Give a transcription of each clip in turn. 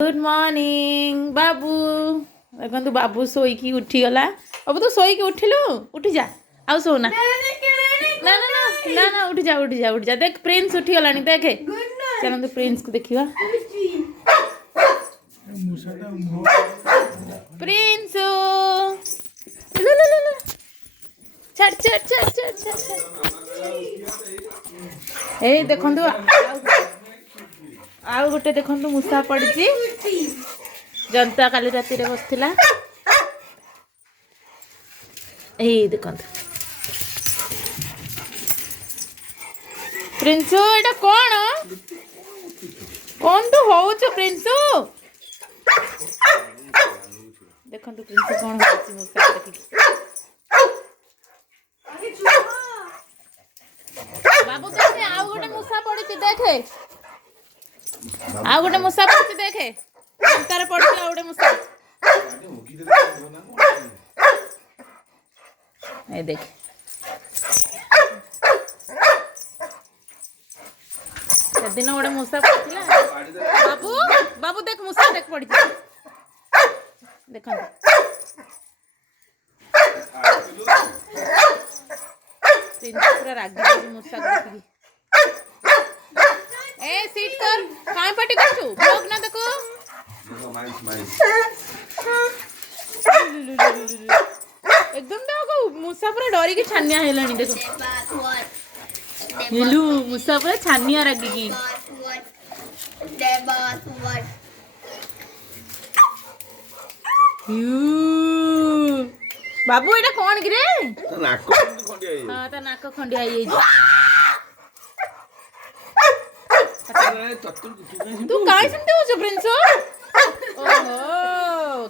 Good morning बाबू देखो बाबू शोईकी उठीगला। बाबू तू शोईकी उठिलु उठी जा आउ सोना ना ना ना ना ना उठ जा उठ जा उठ जा। देख प्रिंस उठीगला देखे चल तू प्रिंस को देखिवा। प्रिंस छड़ छड़ छड़ छड़ छड़ ए देखंतु आउ गोटे देखंतु मूसा पड़ी जनता काली राति रे बसथिला। ए देखंतु प्रिंसु एटा कोन कोन तो होउछ प्रिंसु देखंतु प्रिंसु कोन होउछ मूसा देखि बाबू देखे आउ गोटे मूसा पड़ी देखे आउ गोटे मूसा पड़ी देखे तार पड़ी आउ गोटे मूसा ए देख दिन गोटे मूसा पड़ी बाबू बाबू देख मूसा देख पड़ी देख पूरा रागी मूसा देखी ए सीट कर काय पार्टी करछु भोग ना देखो एकदम देखो मूसा पूरा डरी के छानिया हेलानी देखो हेलू मूसा पूरा छानिया रागी की बाबू एटा कोन गिरे त नाक खंडिया हां त नाक खंडिया आइ तू काय सुनते हो प्रिंस ओहो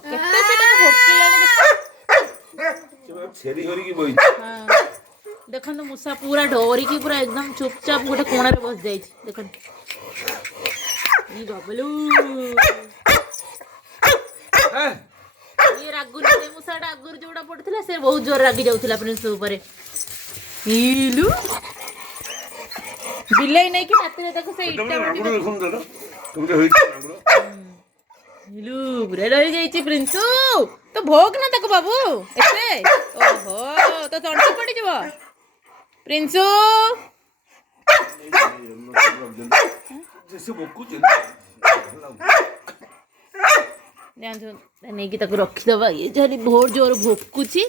केते सेटा भोकिलाने छेरी होरी की बोई हां देखन तो मूसा पूरा डोरी की पूरा एकदम चुपचाप गोटे कोना रे बस जाई देखन ई बाबलू ये रागुनी ने मूसाटा आगुर जोड़ा पड़थिला से बहुत जोर रागी जाउथिला प्रिंस ऊपर ईलू बिलाई नहीं कि रात रे देखो से इटा तुमके होई ईलू बुरे रही जाईची प्रिंसु तो भोग ना तक बाबू एते ओहो तो तंटी पड़ी जबो प्रिंसु जैसे बोकू नहीं कि तक रखी दबा ये जारी बहुत जोर भोकुची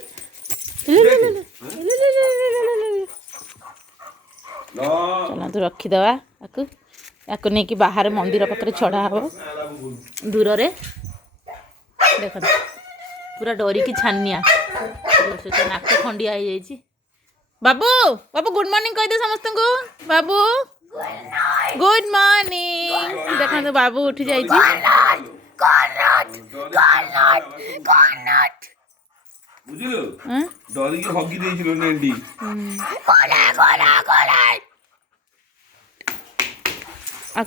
चला तो रखी दबा आकु याको नहीं कि बाहर मंदिर पाखे छड़ा हम दूर रे देख पूरा डरी की छानिया नाक खंडिया हो जाइए। बाबू बाबू गुड मॉर्निंग कह दे समस्त को बाबू गुड मॉर्निंग देखा तो बाबू उठी जाइए बुझिलो डरी के हगी देइछिलो नेंडी कोला कोला कोला